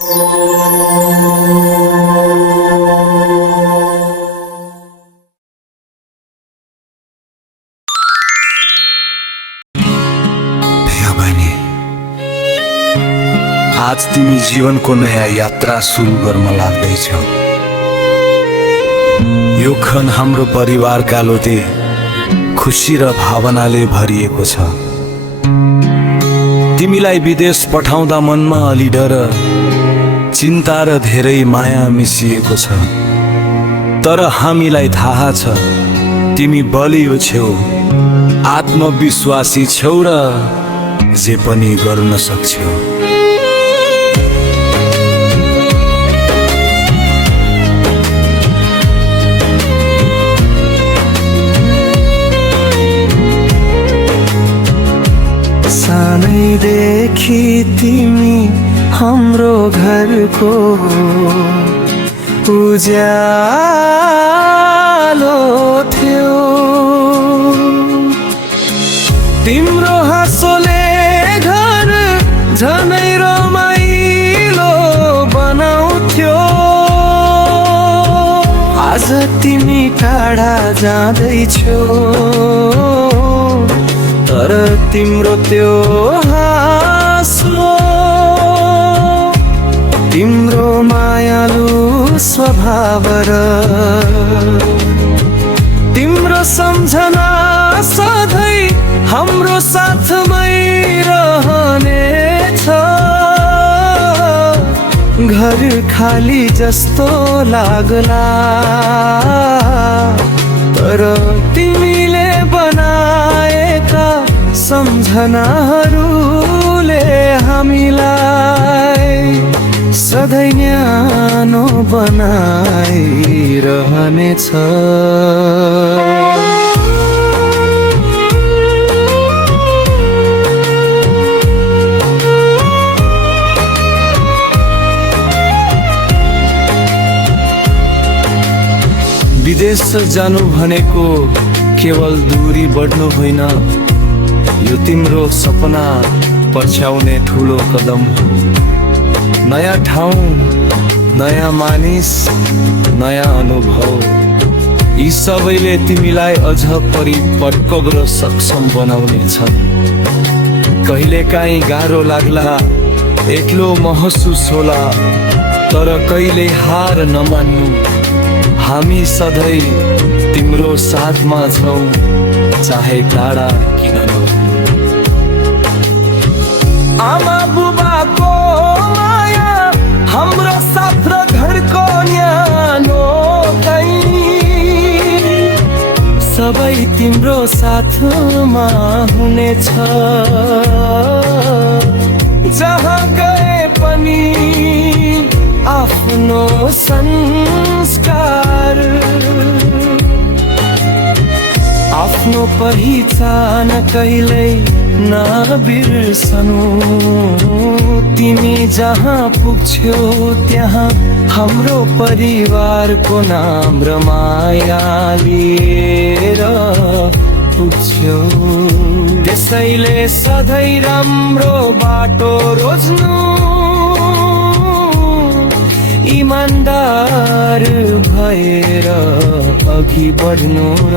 आज तिमी जीवनको नयाँ यात्रा सुरु गर्न लाग्दैछौ। यो क्षण हाम्रो परिवार कालोटे खुसी र भावनाले भरिएको छ। तिमीलाई विदेश पठाउँदा मनमा अलि डर, चिन्ता र धेरै माया मिसिएको छ। तर हामीलाई थाहा छ तिमी बलियो छौ, आत्मविश्वासी छौ र जे पनि गर्न सक्छौ। सानैदेखि तिमी हाम्रो घरको उज्यालो थियो। तिम्रो हाँसोले घर झनै रमाइलो बनाउँथ्यो। आज तिमी टाढा जाँदैछौ, तर तिम्रो त्यो हाँसो, तिम्रो मायालु स्वभाव र तिम्रो सम्झना सधैँ हाम्रो साथमै रहनेछ। घर खाली जस्तो लाग्ला, तर तिमीले बनाएका सम्झनाहरूले हामीलाई सधैँ न्यानो बनाइरहनेछ। विदेश जानु भनेको केवल दूरी बढ्नु होइन, यो तिम्रो सपना पछ्याउने ठुलो कदम हो। नयाँ ठाउँ, नयाँ मानिस, नयाँ अनुभव, यी सबैले तिमीलाई अझ परिपक्व र सक्षम बनाउनेछन्। कहिलेकाहीँ गाह्रो लाग्ला, एक्लो महसुस होला, तर कहिले हार नमान्नु। हामी सधैँ तिम्रो साथमा छौँ, चाहे टाढा किन नहोस्। आमा बुबाको माया, हाम्रो साथ र घरको न्यानो सबै तिम्रो साथमा हुनेछ। जहाँ गए पनि आफ्नो संस्कार, आफ्नो पहिचान कहिल्यै नबिर्सनु। तिमी जहाँ पुग्छौ त्यहाँ हाम्रो परिवारको नाम र माया लिएर पुग्छौ। त्यसैले सधैँ राम्रो बाटो रोज्नु, इमानदार भएर अघि बढ्नु र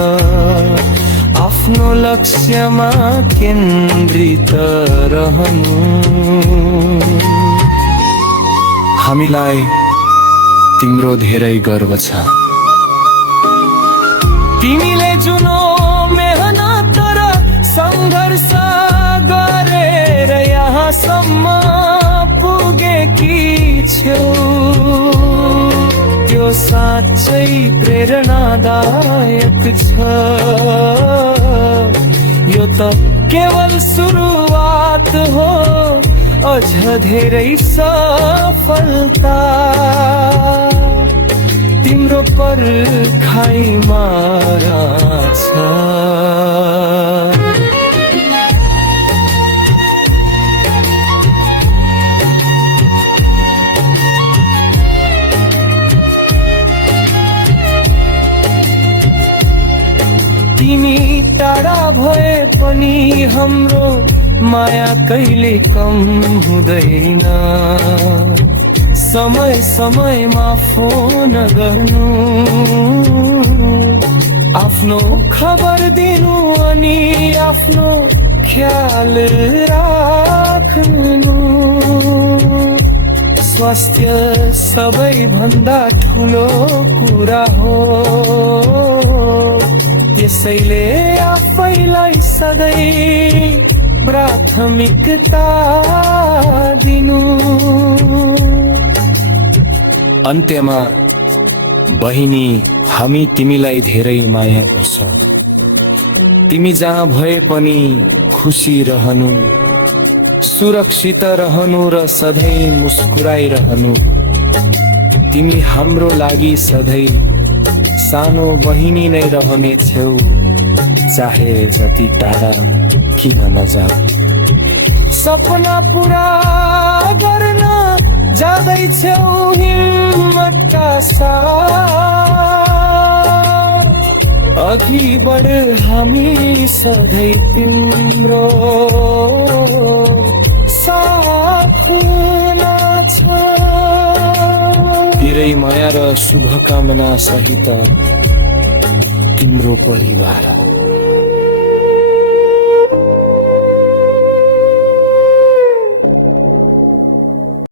आफ्नो लक्ष्यमा केन्द्रित रहनु। हामीलाई तिम्रो धेरै गर्व छ। तिमीले जुनो मेहनत र सङ्घर्ष गरेर यहाँसम्म पुगेकी छौ। त्यो साँच्चै प्रेरणादायक छ। यो त केवल सुरुवात हो, अझ धेरै सफलता तिम्रो पर्खाइमा छ। तिमी टाढा भए पनि हाम्रो माया कहिले कम हुँदैन। समय समयमा फोन गर्नु, आफ्नो खबर दिनु अनि आफ्नो ख्याल राख्नु। स्वास्थ्य सबैभन्दा ठुलो कुरा हो, यसैले आफैलाई सधैँ प्राथमिकता दिनु। अन्त्यमा बहिनी, हामी तिमीलाई धेरै माया गर्छ। तिमी जहाँ भए पनि खुसी रहनु, सुरक्षित रहनु र सधैँ मुस्कुराइरहनु। तिमी हाम्रो लागि सधैँ सानो बहिनी नै रहनेछौ, चाहे जति टाढा किन नजाऊ। सपना पुरा गर्न जाँदैछौ हिम्मतका साथ, अघि बढ हामी सधैँ तिम्रो साथमा छ। धेरै माया र शुभकामना सहित तिम्रो परिवार।